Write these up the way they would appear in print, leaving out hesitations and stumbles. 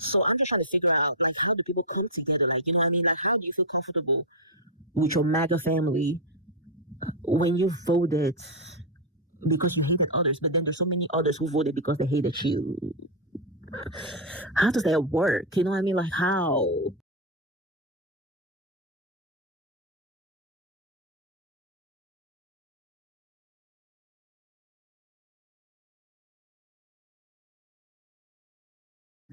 So I'm just trying to figure out, like, how do people come together? Like, you know what I mean? Like, how do you feel comfortable with your MAGA family when you voted because you hated others, but then there's so many others who voted because they hated you? How does that work? You know what I mean? Like, how?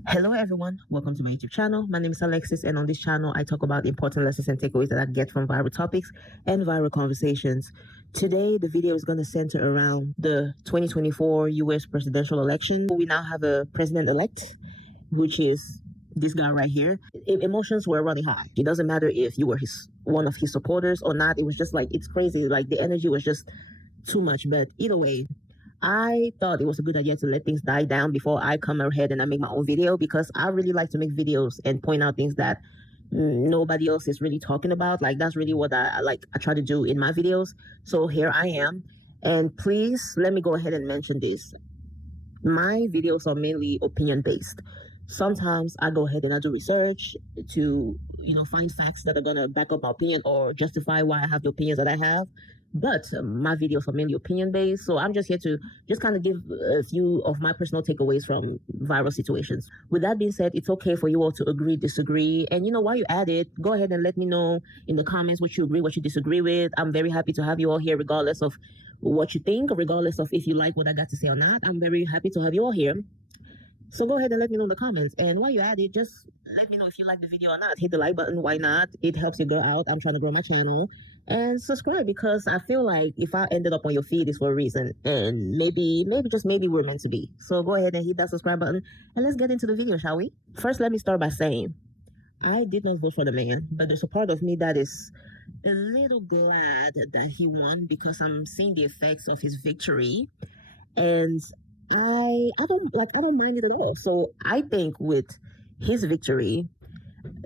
Hello, everyone. Welcome to my YouTube channel. My name is Alexis, and on this channel, I talk about important lessons and takeaways that I get from viral topics and viral conversations. Today, the video is going to center around the 2024 US presidential election. We now have a president elect, which is this guy right here. Emotions were running high. It doesn't matter if you were one of his supporters or not. It was just like, it's crazy. Like, the energy was just too much. But either way, I thought it was a good idea to let things die down before I come ahead and I make my own video, because I really like to make videos and point out things that nobody else is really talking about. Like, that's really what I like. I try to do in my videos. So here I am. And please let me go ahead and mention this. My videos are mainly opinion based. Sometimes I go ahead and I do research to, find facts that are going to back up my opinion or justify why I have the opinions that I have. But my videos are mainly opinion based. So I'm just here to just kind of give a few of my personal takeaways from viral situations. With that being said, it's okay for you all to agree, disagree. And while you're at it, go ahead and let me know in the comments what you agree, what you disagree with. I'm very happy to have you all here, regardless of what you think, regardless of if you like what I got to say or not. I'm very happy to have you all here. So go ahead and let me know in the comments. And while you're at it, just let me know if you like the video or not. Hit the like button. Why not? It helps you go out. I'm trying to grow my channel. And subscribe, because I feel like if I ended up on your feed, it's for a reason. And maybe, just maybe we're meant to be. So go ahead and hit that subscribe button. And let's get into the video, shall we? First, let me start by saying I did not vote for the man, but there's a part of me that is a little glad that he won, because I'm seeing the effects of his victory. And I don't mind it at all. So I think with his victory,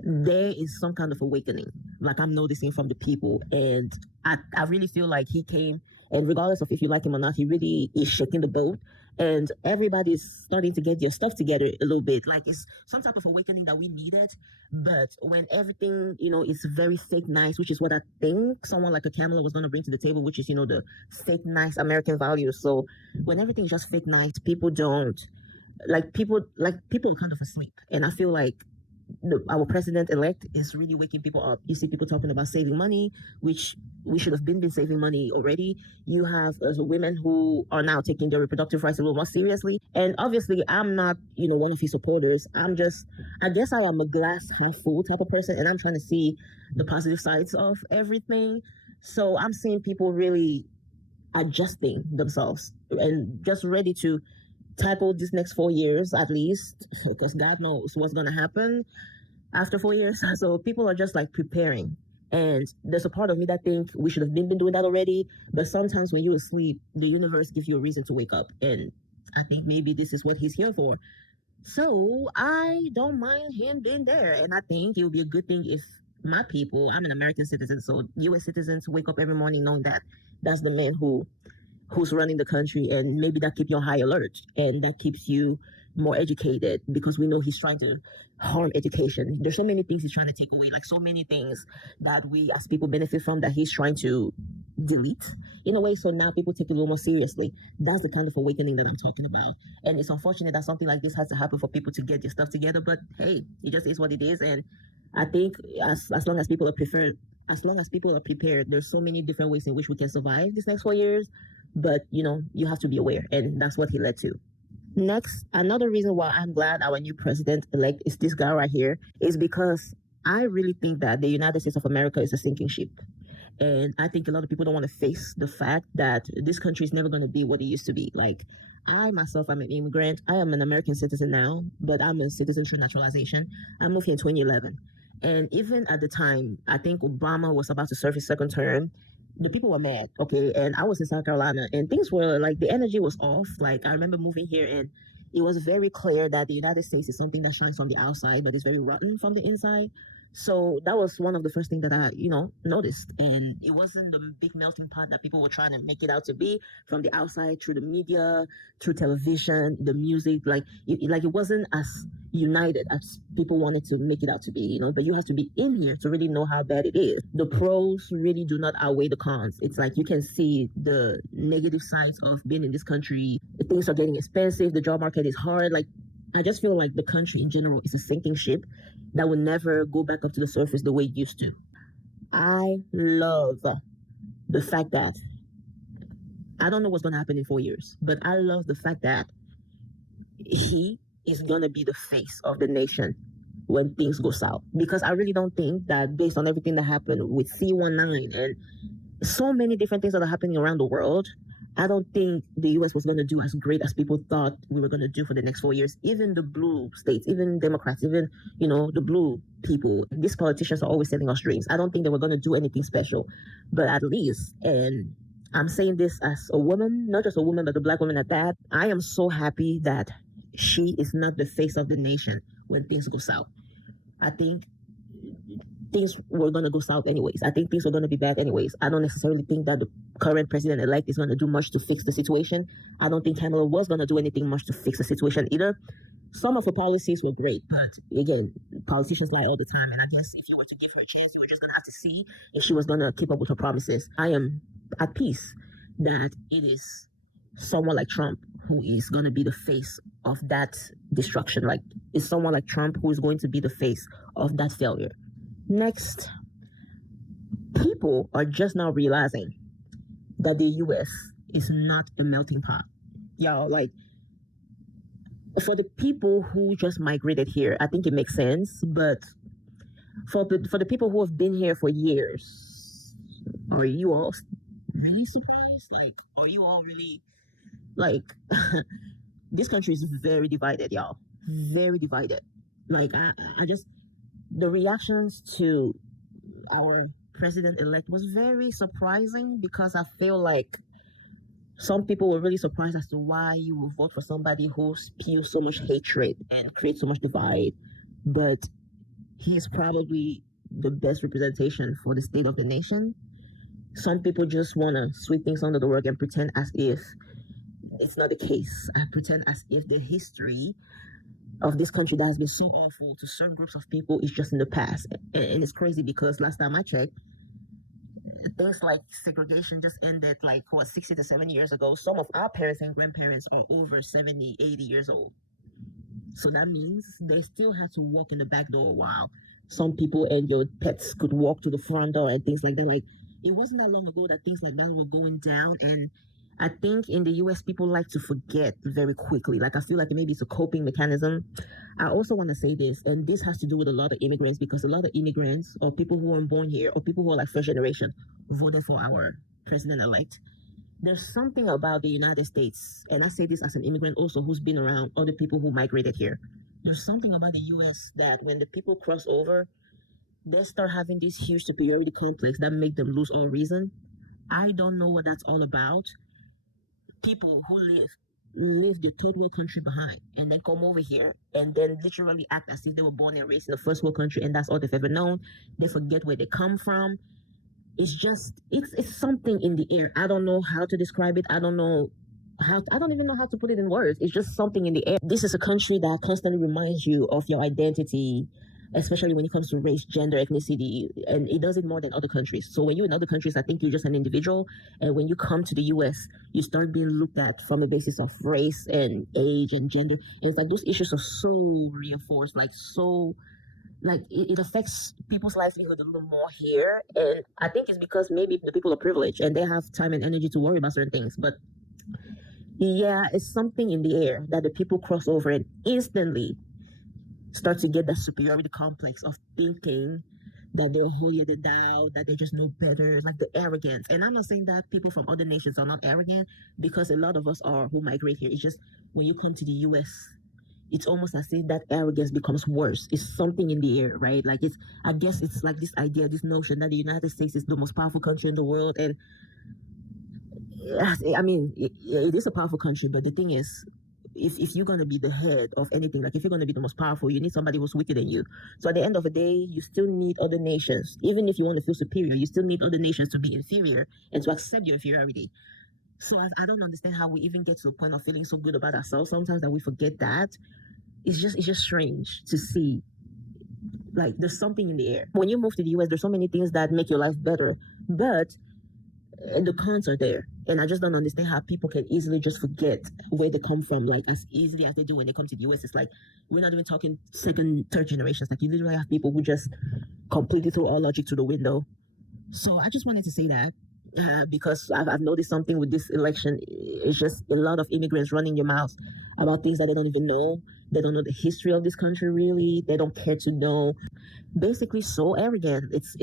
there is some kind of awakening. Like, I'm noticing from the people, and I really feel like he came, and regardless of if you like him or not, he really is shaking the boat, and everybody's starting to get their stuff together a little bit. Like, it's some type of awakening that we needed. But when everything, is very fake nice, which is what I think someone like a Kamala was going to bring to the table, which is, the fake nice American values. So when everything is just fake nice, people don't people kind of asleep. And I feel like our president elect is really waking people up. You see people talking about saving money, which we should have been saving money already. You have women who are now taking their reproductive rights a little more seriously. And obviously, I'm not, one of his supporters. I guess I am a glass half full type of person, and I'm trying to see the positive sides of everything. So I'm seeing people really adjusting themselves and just ready to tackle this next 4 years at least, because God knows what's going to happen after 4 years. So people are just like preparing. And there's a part of me that think we should have been doing that already. But sometimes when you're asleep, the universe gives you a reason to wake up. And I think maybe this is what he's here for. So I don't mind him being there. And I think it would be a good thing if my people, I'm an American citizen, so US citizens wake up every morning knowing that that's the man who's running the country, and maybe that keeps you on high alert, and that keeps you more educated, because we know he's trying to harm education. There's so many things he's trying to take away, like so many things that we as people benefit from, that he's trying to delete in a way. So now people take it a little more seriously. That's the kind of awakening that I'm talking about. And it's unfortunate that something like this has to happen for people to get their stuff together, but hey, it just is what it is. And I think as long as people are prepared, there's so many different ways in which we can survive these next 4 years. But you have to be aware, and that's what he led to. Next, another reason why I'm glad our new president elect is this guy right here is because I really think that the United States of America is a sinking ship. And I think a lot of people don't want to face the fact that this country is never going to be what it used to be. Like, I myself, I'm an immigrant. I am an American citizen now, but I'm a citizen through naturalization. I moved here in 2011. And even at the time, I think Obama was about to serve his second term, the people were mad, okay? And I was in South Carolina, and things were like, the energy was off. Like, I remember moving here, and it was very clear that the United States is something that shines from the outside, but it's very rotten from the inside. So that was one of the first things that I, noticed. And it wasn't the big melting pot that people were trying to make it out to be from the outside through the media, through television, the music. It wasn't as united as people wanted to make it out to be. But you have to be in here to really know how bad it is. The pros really do not outweigh the cons. It's like you can see the negative sides of being in this country. Things are getting expensive. The job market is hard. Like, I just feel like the country in general is a sinking ship that will never go back up to the surface the way it used to. I love the fact that I don't know what's going to happen in 4 years, but I love the fact that he is going to be the face of the nation when things go south. Because I really don't think that, based on everything that happened with C-19 and so many different things that are happening around the world, I don't think the US was going to do as great as people thought we were going to do for the next 4 years. Even the blue states, even Democrats, even, the blue people, these politicians are always selling us dreams. I don't think they were going to do anything special, but at least, and I'm saying this as a woman, not just a woman, but a Black woman at that, I am so happy that she is not the face of the nation when things go south. I think things were going to go south anyways. I think things were going to be bad anyways. I don't necessarily think that the current president-elect is going to do much to fix the situation. I don't think Kamala was going to do anything much to fix the situation either. Some of her policies were great, but again, politicians lie all the time. And I guess if you were to give her a chance, you were just going to have to see if she was going to keep up with her promises. I am at peace that it is someone like Trump who is going to be the face of that destruction. Like, it's someone like Trump who is going to be the face of that failure. Next, people are just now realizing that the US is not a melting pot. Y'all, like, for the people who just migrated here, I think it makes sense. But for the people who have been here for years, are you all really surprised? Like, are you all really, like, this country is very divided, y'all. Very divided. Like, I just, the reactions to our president-elect was very surprising, because I feel like some people were really surprised as to why you will vote for somebody who spews so much hatred and creates so much divide. But he's probably the best representation for the state of the nation. Some people just want to sweep things under the rug and pretend as if it's not the case. I pretend as if the history of this country that has been so awful to certain groups of people is just in the past. And it's crazy, because last time I checked, things like segregation just ended, like, 60 to 70 years ago. Some of our parents and grandparents are over 70, 80 years old. So that means they still have to walk in the back door, while some people and your pets could walk to the front door and things like that. Like, it wasn't that long ago that things like that were going down. And I think in the US, people like to forget very quickly. Like, I feel like maybe it's a coping mechanism. I also want to say this, and this has to do with a lot of immigrants, because a lot of immigrants, or people who weren't born here, or people who are like first generation, voted for our president-elect. There's something about the United States, and I say this as an immigrant also who's been around other people who migrated here. There's something about the US that when the people cross over, they start having this huge superiority complex that make them lose all reason. I don't know what that's all about. People who leave the third world country behind and then come over here and then literally act as if they were born and raised in the first world country and that's all they've ever known. They forget where they come from. It's just, it's something in the air. I don't know how to describe it. I don't even know how to put it in words. It's just something in the air. This is a country that constantly reminds you of your identity, especially when it comes to race, gender, ethnicity, and it does it more than other countries. So when you're in other countries, I think you're just an individual. And when you come to the US, you start being looked at from a basis of race and age and gender. And it's like those issues are so reinforced, like it affects people's livelihood a little more here. And I think it's because maybe the people are privileged and they have time and energy to worry about certain things. But yeah, it's something in the air that the people cross over and instantly start to get that superiority complex of thinking that they're holier than thou, that they just know better, like the arrogance. And I'm not saying that people from other nations are not arrogant, because a lot of us are who migrate here. It's just when you come to the US, it's almost as if that arrogance becomes worse. It's something in the air, right? Like I guess it's like this idea, this notion that the United States is the most powerful country in the world. And I mean, it is a powerful country, but the thing is, if you're going to be the head of anything, like if you're going to be the most powerful, you need somebody who's weaker than you. So at the end of the day, you still need other nations. Even if you want to feel superior, you still need other nations to be inferior and to accept your inferiority. So I don't understand how we even get to the point of feeling so good about ourselves sometimes that we forget that. It's just strange to see. Like there's something in the air. When you move to the US, there's so many things that make your life better. But the cons are there. And I just don't understand how people can easily just forget where they come from, like as easily as they do when they come to the US. It's like we're not even talking second, third generations. Like you literally have people who just completely throw all logic to the window. So I just wanted to say that because I've noticed something with this election. It's just a lot of immigrants running your mouth about things that they don't even know. They don't know the history of this country really. They don't care to know. Basically, so arrogant. It's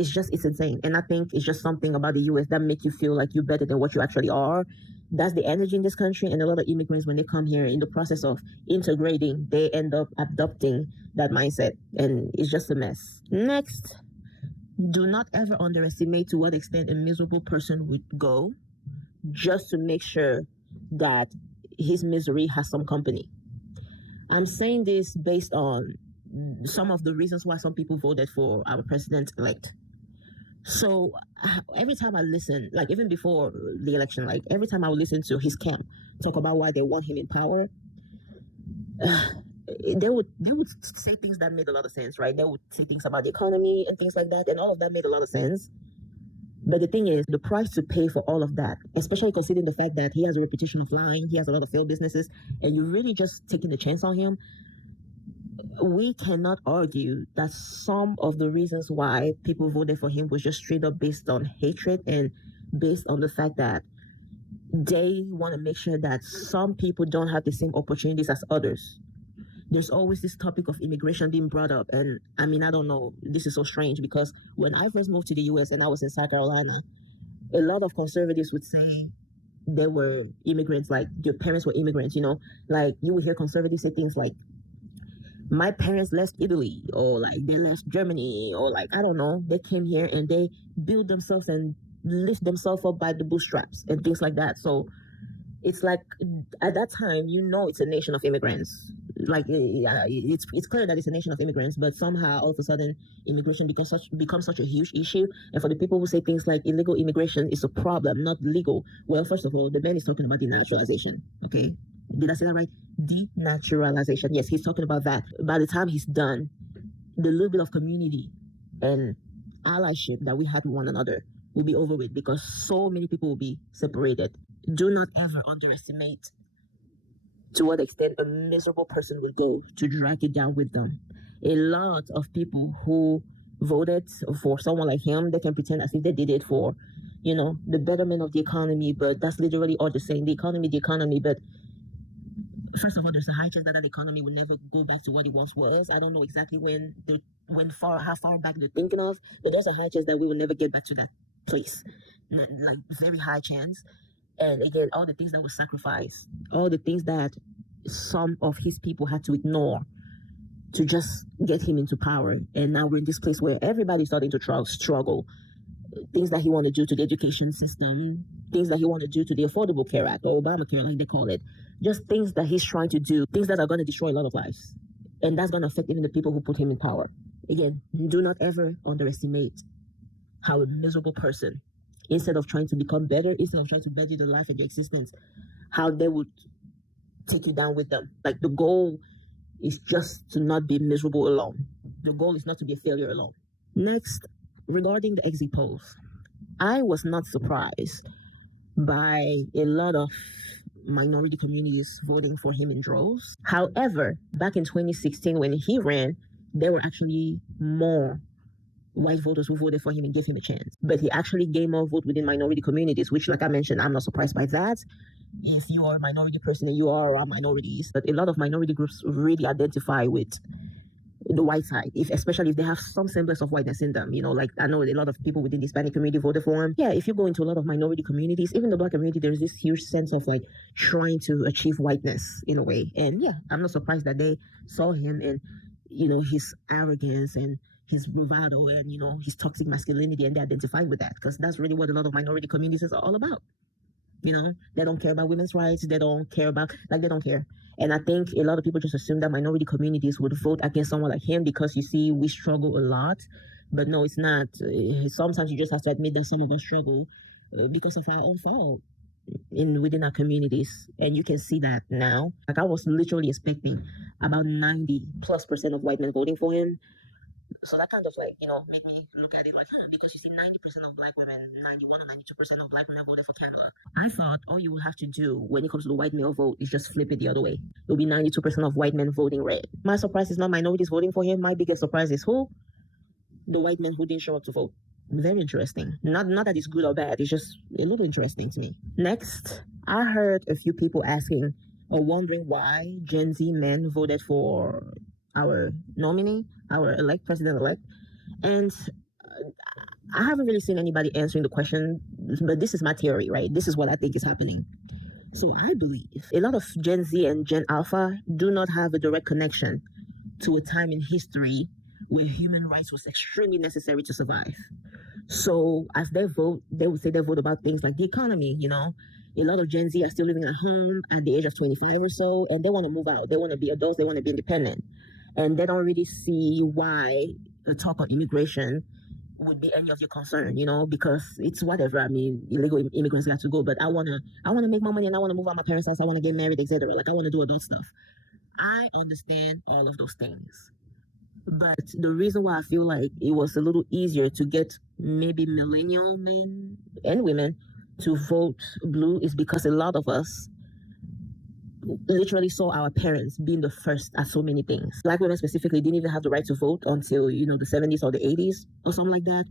insane. And I think it's just something about the US that make you feel like you're better than what you actually are. That's the energy in this country. And a lot of immigrants, when they come here in the process of integrating, they end up adopting that mindset. And it's just a mess. Next, do not ever underestimate to what extent a miserable person would go just to make sure that his misery has some company. I'm saying this based on some of the reasons why some people voted for our president-elect. So every time I listen, like even before the election, like every time I would listen to his camp talk about why they want him in power, they would say things that made a lot of sense, right? They would say things about the economy and things like that, and all of that made a lot of sense. But the thing is, the price to pay for all of that, especially considering the fact that he has a reputation of lying, he has a lot of failed businesses, and you're really just taking a chance on him. We cannot argue that some of the reasons why people voted for him was just straight up based on hatred and based on the fact that they want to make sure that some people don't have the same opportunities as others. There's always this topic of immigration being brought up. And I mean, I don't know, this is so strange because when I first moved to the US and I was in South Carolina, a lot of conservatives would say they were immigrants, like your parents were immigrants, you know? Like you would hear conservatives say things like, my parents left Italy, or like they left Germany, or like, I don't know, they came here and they built themselves and lift themselves up by the bootstraps and things like that. So it's like at that time, you know, it's a nation of immigrants. Like it's clear that it's a nation of immigrants, but somehow all of a sudden immigration becomes such a huge issue. And for the people who say things like illegal immigration is a problem, not legal. Well, first of all, the man is talking about denaturalization. Okay, did I say that right? Denaturalization. Yes, he's talking about that. By the time he's done, the little bit of community and allyship that we had with one another will be over with because so many people will be separated. Do not ever underestimate to what extent a miserable person will go to drag it down with them. A lot of people who voted for someone like him, they can pretend as if they did it for, you know, the betterment of the economy, but that's literally all they're saying. The economy, but first of all, there's a high chance that the economy will never go back to what it once was. I don't know exactly how far back they're thinking of, but there's a high chance that we will never get back to that place. Like very high chance. And again, all the things that were sacrificed, all the things that some of his people had to ignore to just get him into power. And now we're in this place where everybody's starting to struggle. Things that he wanted to do to the education system, things that he wanted to do to the Affordable Care Act or Obamacare, like they call it. Just things that he's trying to do, things that are going to destroy a lot of lives. And that's going to affect even the people who put him in power. Again, do not ever underestimate how a miserable person, instead of trying to become better, instead of trying to better your life and your existence, how they would take you down with them. Like the goal is just to not be miserable alone. The goal is not to be a failure alone. Next, regarding the exit polls, I was not surprised by a lot of minority communities voting for him in droves. However, back in 2016 when he ran, there were actually more white voters who voted for him and gave him a chance. But he actually gained more vote within minority communities, which, like I mentioned, I'm not surprised by that. If you are a minority person and you are around minorities, but a lot of minority groups really identify with the white side, especially if they have some semblance of whiteness in them. You know, like I know a lot of people within the Hispanic community voted for him. Yeah, if you go into a lot of minority communities, even the Black community, there's this huge sense of like trying to achieve whiteness in a way. And yeah, I'm not surprised that they saw him and, you know, his arrogance and his bravado and, you know, his toxic masculinity, and they identify with that because that's really what a lot of minority communities are all about. You know, they don't care about women's rights. They don't care about, like, they don't care. And I think a lot of people just assume that minority communities would vote against someone like him because you see, we struggle a lot. But no, it's not. Sometimes you just have to admit that some of us struggle because of our own fault within our communities, and you can see that now. Like, I was literally expecting about 90+% of white men voting for him. So that kind of, like, made me look at it like, because you see 90% of black women, 91 or 92% of black women voted for Kamala. I thought all you would have to do when it comes to the white male vote is just flip it the other way. It'll be 92% of white men voting red. My surprise is not minorities voting for him. My biggest surprise is who? The white men who didn't show up to vote. Very interesting. Not that it's good or bad, it's just a little interesting to me. Next, I heard a few people asking or wondering why Gen Z men voted for our nominee, our president-elect. And I haven't really seen anybody answering the question, but this is my theory, right? This is what I think is happening. So I believe a lot of Gen Z and Gen Alpha do not have a direct connection to a time in history where human rights was extremely necessary to survive. So as they vote, they would say they vote about things like the economy, A lot of Gen Z are still living at home at the age of 25 or so, and they want to move out. They want to be adults. They want to be independent. And they don't really see why the talk of immigration would be any of your concern, because it's whatever. I mean, illegal immigrants got to go, but I wanna make my money, and I wanna move out my parents' house. I wanna get married, etc. Like, I wanna do adult stuff. I understand all of those things. But the reason why I feel like it was a little easier to get maybe millennial men and women to vote blue is because a lot of us literally saw our parents being the first at so many things. Black women specifically didn't even have the right to vote until, the 70s or the 80s or something like that.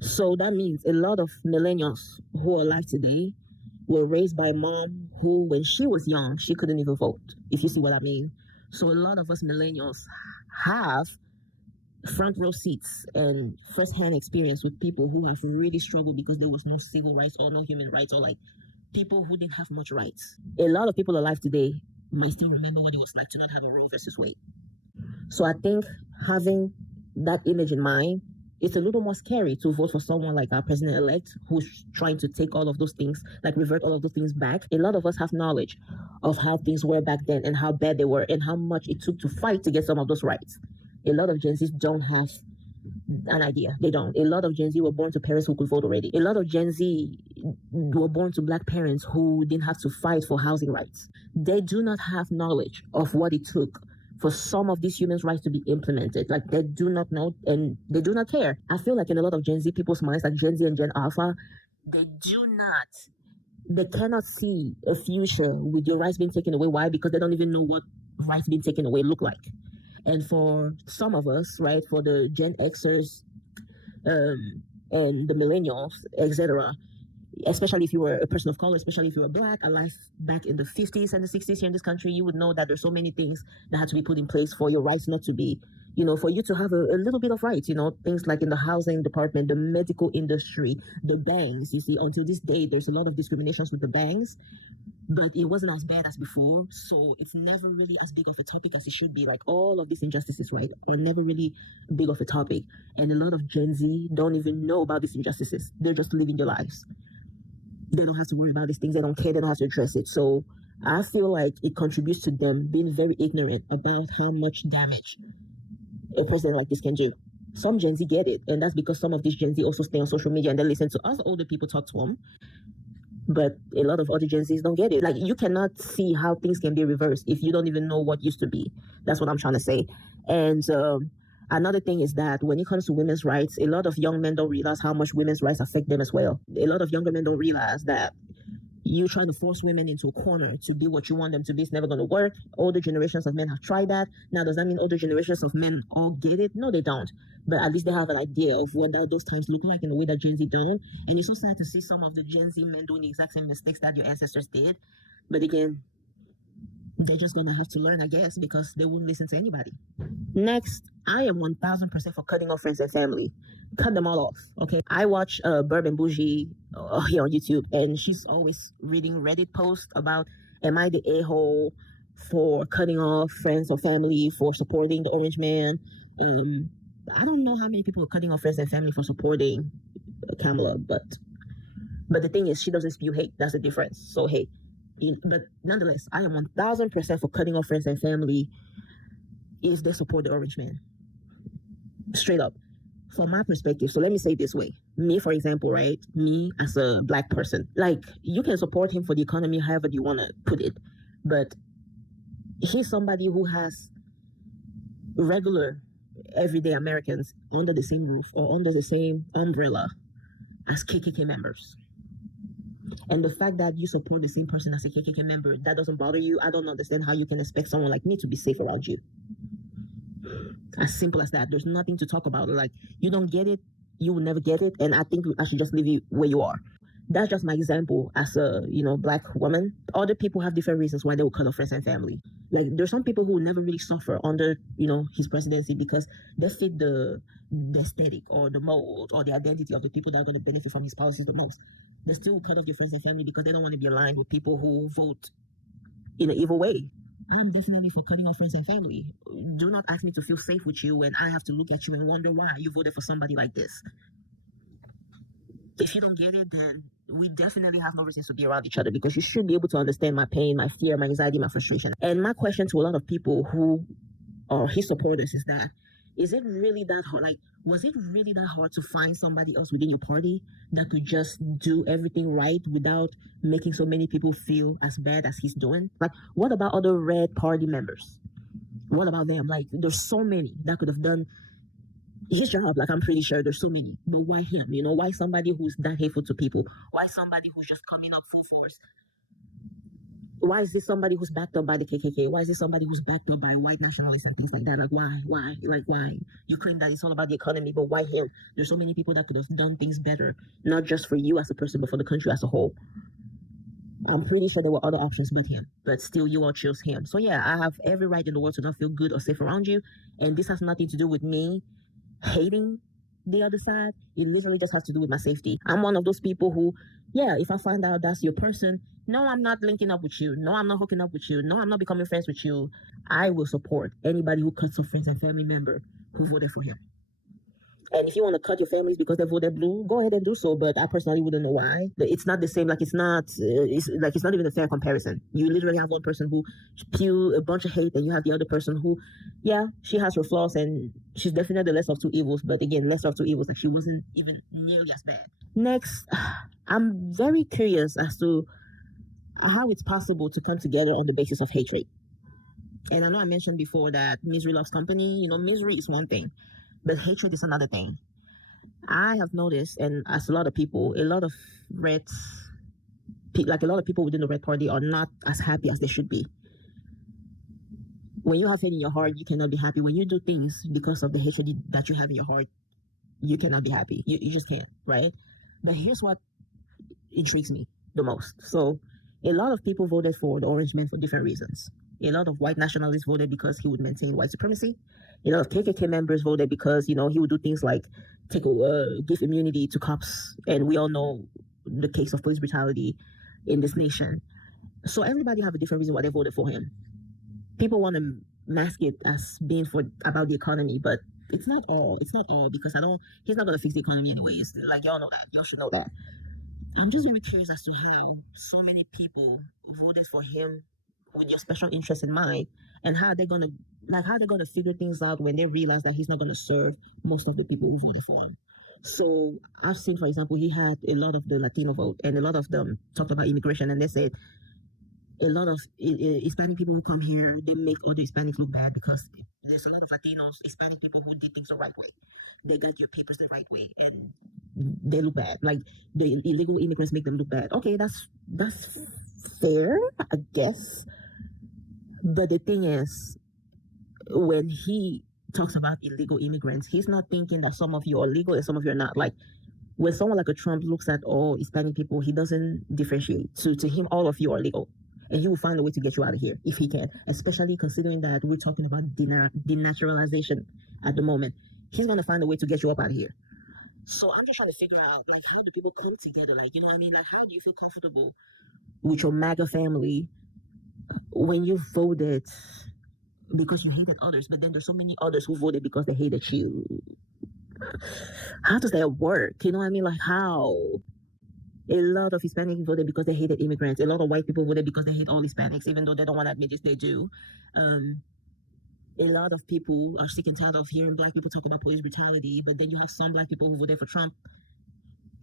So that means a lot of millennials who are alive today were raised by a mom who, when she was young, she couldn't even vote, if you see what I mean. So a lot of us millennials have front row seats and first-hand experience with people who have really struggled because there was no civil rights or no human rights, or like people who didn't have much rights. A lot of people alive today might still remember what it was like to not have a Roe versus Wade. So I think having that image in mind, it's a little more scary to vote for someone like our president-elect who's trying to take all of those things, like revert all of those things back. A lot of us have knowledge of how things were back then and how bad they were and how much it took to fight to get some of those rights. A lot of Gen Zs don't have an idea. They don't. A lot of Gen Z were born to parents who could vote already. A lot of Gen Z were born to black parents who didn't have to fight for housing rights. They do not have knowledge of what it took for some of these human rights to be implemented. Like, they do not know, and they do not care. I feel like in a lot of Gen Z people's minds, like Gen Z and Gen Alpha, they cannot see a future with your rights being taken away. Why? Because they don't even know what rights being taken away look like. And for some of us, right, for the Gen Xers and the millennials, etc., especially if you were a person of color, especially if you were black, alive back in the 50s and the 60s here in this country, you would know that there's so many things that had to be put in place for your rights not to be, for you to have a little bit of rights, things like in the housing department, the medical industry, the banks. You see, until this day, there's a lot of discriminations with the banks, but it wasn't as bad as before. So it's never really as big of a topic as it should be. Like, all of these injustices, right, are never really big of a topic. And a lot of Gen Z don't even know about these injustices. They're just living their lives. They don't have to worry about these things. They don't care. They don't have to address it. So I feel like it contributes to them being very ignorant about how much damage a president like this can do. Some Gen Z get it, and that's because some of these Gen Z also stay on social media and they listen to us older people talk to them. But a lot of other Gen Zs don't get it. Like, you cannot see how things can be reversed if you don't even know what used to be. That's what I'm trying to say. And another thing is that when it comes to women's rights, a lot of young men don't realize how much women's rights affect them as well. A lot of younger men don't realize that you trying to force women into a corner to be what you want them to be, it's never going to work. Older generations of men have tried that. Now, does that mean older generations of men all get it? No, they don't. But at least they have an idea of what those times look like in a way that Gen Z don't. And it's so sad to see some of the Gen Z men doing the exact same mistakes that your ancestors did. But again, they're just going to have to learn, I guess, because they won't listen to anybody. Next, I am 1000% for cutting off friends and family. Cut them all off, okay? I watch Bourbon Bougie here on YouTube, and she's always reading Reddit posts about, am I the a-hole for cutting off friends or family for supporting the Orange Man? I don't know how many people are cutting off friends and family for supporting Kamala, but the thing is, she doesn't spew hate. That's the difference. So, hey, But nonetheless, I am 1000% for cutting off friends and family if they support the orange man. Straight up. From my perspective, so let me say it this way. Me, for example, right? Me as a black person, like, you can support him for the economy however you want to put it, but he's somebody who has regular, everyday Americans under the same roof or under the same umbrella as KKK members. And the fact that you support the same person as a KKK member, that doesn't bother you. I don't understand how you can expect someone like me to be safe around you. As simple as that. There's nothing to talk about. Like, you don't get it, you will never get it, and I think I should just leave you where you are. That's just my example as a black woman. Other people have different reasons why they will cut off friends and family. Like, there's some people who never really suffer under his presidency because they fit the aesthetic or the mold or the identity of the people that are going to benefit from his policies the most. They still cut off their friends and family because they don't want to be aligned with people who vote in an evil way. I'm definitely for cutting off friends and family. Do not ask me to feel safe with you when I have to look at you and wonder why you voted for somebody like this. If you don't get it, then we definitely have no reason to be around each other, because you should be able to understand my pain, my fear, my anxiety, my frustration. And my question to a lot of people who are his supporters is that, is it really that hard? Like, was it really that hard to find somebody else within your party that could just do everything right without making so many people feel as bad as he's doing? Like, what about other red party members? What about them? Like, there's so many that could have done his job. Like, I'm pretty sure there's so many. But why him? Why somebody who's that hateful to people? Why somebody who's just coming up full force? Why is this somebody who's backed up by the KKK? Why is this somebody who's backed up by white nationalists and things like that? Like, why? Like, why? You claim that it's all about the economy, but why him? There's so many people that could have done things better, not just for you as a person, but for the country as a whole. I'm pretty sure there were other options but him, but still you all chose him. So yeah, I have every right in the world to not feel good or safe around you, and this has nothing to do with me hating the other side. It literally just has to do with my safety. I'm one of those people who, yeah, if I find out that's your person, no, I'm not linking up with you. No, I'm not hooking up with you. No, I'm not becoming friends with you. I will support anybody who cuts off friends and family member who voted for him. And if you want to cut your families because they voted blue, go ahead and do so. But I personally wouldn't know why. It's not the same. Like, it's not even a fair comparison. You literally have one person who spew a bunch of hate, and you have the other person who, yeah, she has her flaws and she's definitely the less of two evils. But again, lesser of two evils. Like, she wasn't even nearly as bad. Next, I'm very curious as to how it's possible to come together on the basis of hatred. And I know I mentioned before that misery loves company. Misery is one thing, but hatred is another thing. I have noticed, and as a lot of people, a lot of people within the Red Party are not as happy as they should be. When you have hate in your heart, you cannot be happy. When you do things because of the hatred that you have in your heart, you cannot be happy. You just can't, right? But here's what intrigues me the most. So, a lot of people voted for the Orange Man for different reasons. A lot of white nationalists voted because he would maintain white supremacy. A lot of KKK members voted because, he would do things like give immunity to cops. And we all know the case of police brutality in this nation. So everybody have a different reason why they voted for him. People want to mask it as being about the economy, but it's not all. It's not all, because he's not going to fix the economy anyways. Like, y'all know that. Y'all should know that. I'm just very curious as to how so many people voted for him with your special interest in mind, and how they're gonna figure things out when they realize that he's not gonna serve most of the people who voted for him. So I've seen, for example, he had a lot of the Latino vote, and a lot of them talked about immigration, and they said a lot of Hispanic people who come here, they make other Hispanics look bad because there's a lot of Latinos, Hispanic people who did things the right way. They got your papers the right way, and they look bad. Like, the illegal immigrants make them look bad. Okay, that's fair, I guess. But the thing is, when he talks about illegal immigrants, he's not thinking that some of you are legal and some of you are not. Like, when someone like a Trump looks at all Hispanic people, he doesn't differentiate. So to him, all of you are legal. And he will find a way to get you out of here if he can, especially considering that we're talking about denaturalization at the moment. He's going to find a way to get you up out of here. So I'm just trying to figure out, like, how do people come together? Like, you know what I mean? Like, how do you feel comfortable with your MAGA family when you voted because you hated others, but then there's so many others who voted because they hated you? How does that work? You know what I mean? Like, how? A lot of Hispanics voted because they hated immigrants. A lot of white people voted because they hate all Hispanics, even though they don't want to admit this, they do. A lot of people are sick and tired of hearing black people talk about police brutality, but then you have some black people who voted for Trump,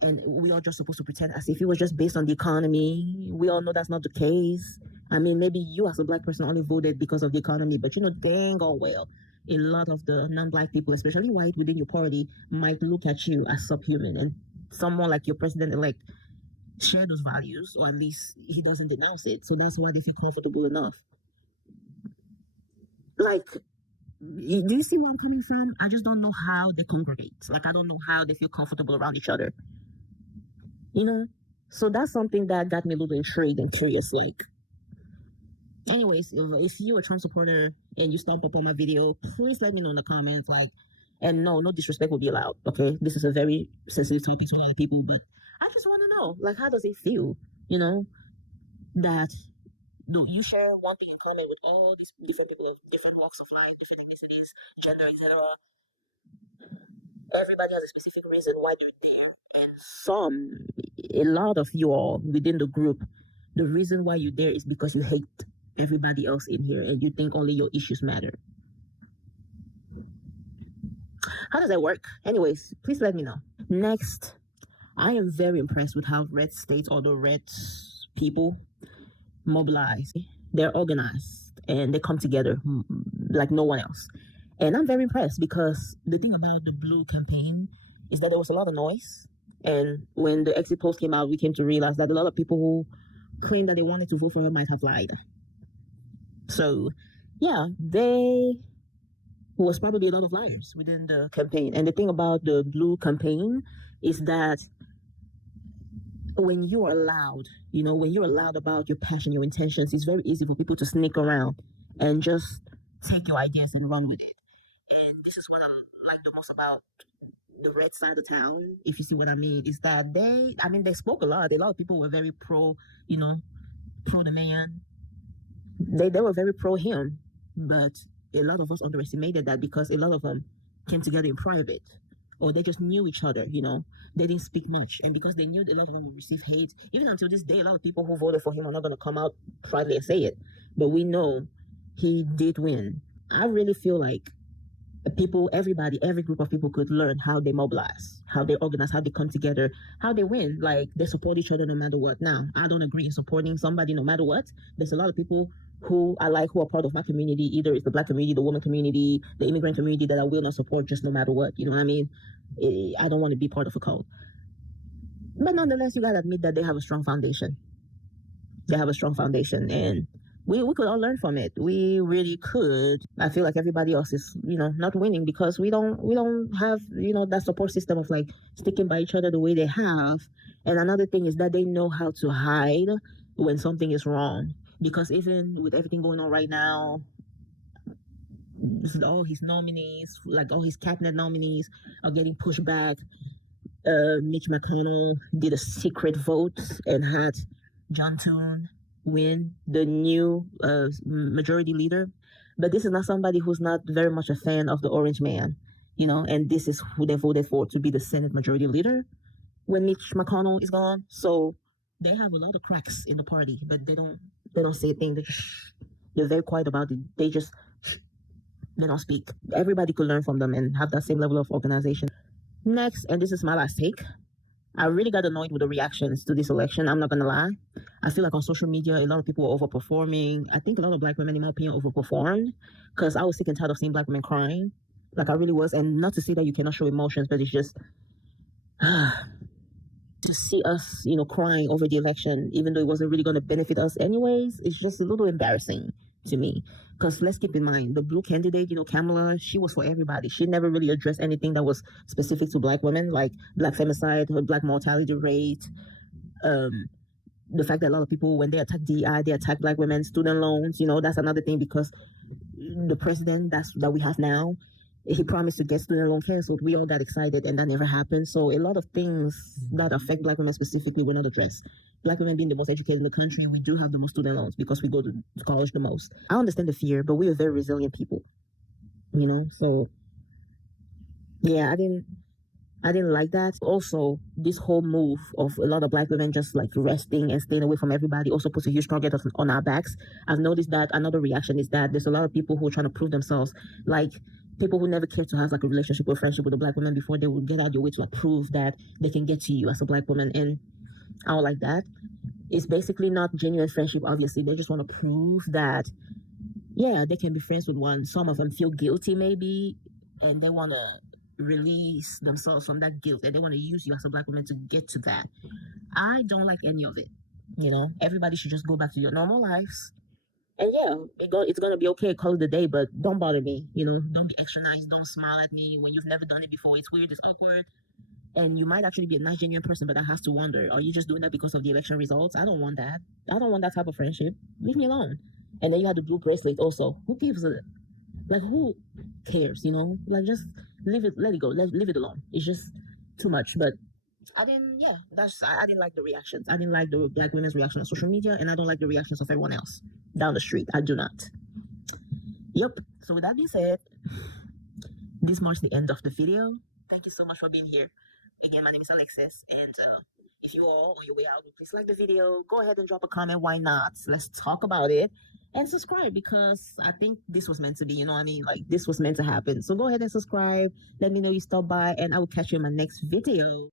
and we are just supposed to pretend as if it was just based on the economy. We all know that's not the case. I mean, maybe you as a black person only voted because of the economy, but you know dang all well, a lot of the non-black people, especially white within your party, might look at you as subhuman, and someone like your president-elect share those values, or at least he doesn't denounce it. So that's why they feel comfortable enough. Like, do you see where I'm coming from? I just don't know how they congregate. Like, I don't know how they feel comfortable around each other. You know? So that's something that got me a little intrigued and curious. Like, anyways, if you're a Trump supporter and you stump up on my video, please let me know in the comments. Like, and no disrespect will be allowed. Okay, this is a very sensitive topic to a lot of people, but I just want to know, like, how does it feel? You know, that you share one thing in common with all these different people of different walks of life, different ethnicities, gender, etc. Everybody has a specific reason why they're there, and a lot of you all within the group, the reason why you're there is because you hate everybody else in here and you think only your issues matter. How does that work? Anyways, please let me know. Next, I am very impressed with how red states or the red people mobilize. They're organized and they come together like no one else. And I'm very impressed because the thing about the blue campaign is that there was a lot of noise. And when the exit polls came out, we came to realize that a lot of people who claimed that they wanted to vote for her might have lied. So, yeah, they was probably a lot of liars within the campaign. And the thing about the blue campaign is that when you are allowed, when you're allowed about your passion, your intentions, it's very easy for people to sneak around and just take your ideas and run with it. And this is what I like the most about the red side of town, if you see what I mean, is that they spoke a lot. A lot of people were very pro, pro the man. They were very pro him, but a lot of us underestimated that because a lot of them came together in private, or they just knew each other, they didn't speak much. And because they knew a lot of them would receive hate, even until this day, a lot of people who voted for him are not going to come out proudly and say it. But we know he did win. I really feel like every group of people could learn how they mobilize, how they organize, how they come together, how they win. Like, they support each other no matter what. Now, I don't agree in supporting somebody no matter what. There's a lot of people who I like, who are part of my community. Either it's the black community, the woman community, the immigrant community, that I will not support just no matter what. You know what I mean? I don't want to be part of a cult. But nonetheless, you gotta admit that they have a strong foundation. They have a strong foundation, and we could all learn from it. We really could. I feel like everybody else is, not winning because we don't have, that support system of like sticking by each other the way they have. And another thing is that they know how to hide when something is wrong. Because even with everything going on right now, all his nominees, like all his cabinet nominees, are getting pushed back. Mitch McConnell did a secret vote and had John Thune win the new majority leader. But this is not somebody who's not very much a fan of the orange man, and this is who they voted for to be the Senate majority leader when Mitch McConnell is gone. So they have a lot of cracks in the party, but they don't say a thing. They're very quiet about it. They don't speak. Everybody could learn from them and have that same level of organization. Next, and this is my last take, I really got annoyed with the reactions to this election. I'm not gonna lie. I feel like on social media, a lot of people were overperforming. I think a lot of black women, in my opinion, overperformed because I was sick and tired of seeing black women crying. Like, I really was. And not to say that you cannot show emotions, but it's just to see us, crying over the election, even though it wasn't really going to benefit us anyways, it's just a little embarrassing to me. Because let's keep in mind, the blue candidate, Kamala, she was for everybody. She never really addressed anything that was specific to black women, like black femicide, or black mortality rate. The fact that a lot of people, when they attack DEI, they attack black women, student loans, that's another thing, because the president that we have now, he promised to get student loan canceled. We all got excited, and that never happened. So a lot of things that affect black women specifically were not addressed. Black women being the most educated in the country, we do have the most student loans because we go to college the most. I understand the fear, but we are very resilient people, So yeah, I didn't like that. Also, this whole move of a lot of Black women just like resting and staying away from everybody also puts a huge target on our backs. I've noticed that another reaction is that there's a lot of people who are trying to prove themselves, like people who never cared to have like a relationship or friendship with a Black woman before. They would get out your way to like prove that they can get to you as a Black woman, and I don't like that. It's basically not genuine friendship. Obviously, they just want to prove that yeah, they can be friends with one. Some of them feel guilty maybe, and they want to release themselves from that guilt, and they want to use you as a Black woman to get to that. I don't like any of it. You know, everybody should just go back to your normal lives. And yeah, it's gonna be okay. Call it a day, but don't bother me. You know, don't be extra nice. Don't smile at me when you've never done it before. It's weird. It's awkward. And you might actually be a nice, genuine person, but I have to wonder: are you just doing that because of the election results? I don't want that. I don't want that type of friendship. Leave me alone. And then you had the blue bracelet also. Who gives a like? Who cares? You know, like just leave it. Let it go. Leave it alone. It's just too much. But I didn't. Yeah, I didn't like the reactions. I didn't like the Black women's reaction on social media, and I don't like the reactions of everyone else down the street. I do not. Yep. So with that being said, this marks the end of the video. Thank you so much for being here. Again, my name is Alexis, and if you all on your way out, please like the video. Go ahead and drop a comment. Why not? Let's talk about it. And subscribe, because I think this was meant to be, you know what I mean? Like, this was meant to happen. So go ahead and subscribe. Let me know you stopped by, and I will catch you in my next video.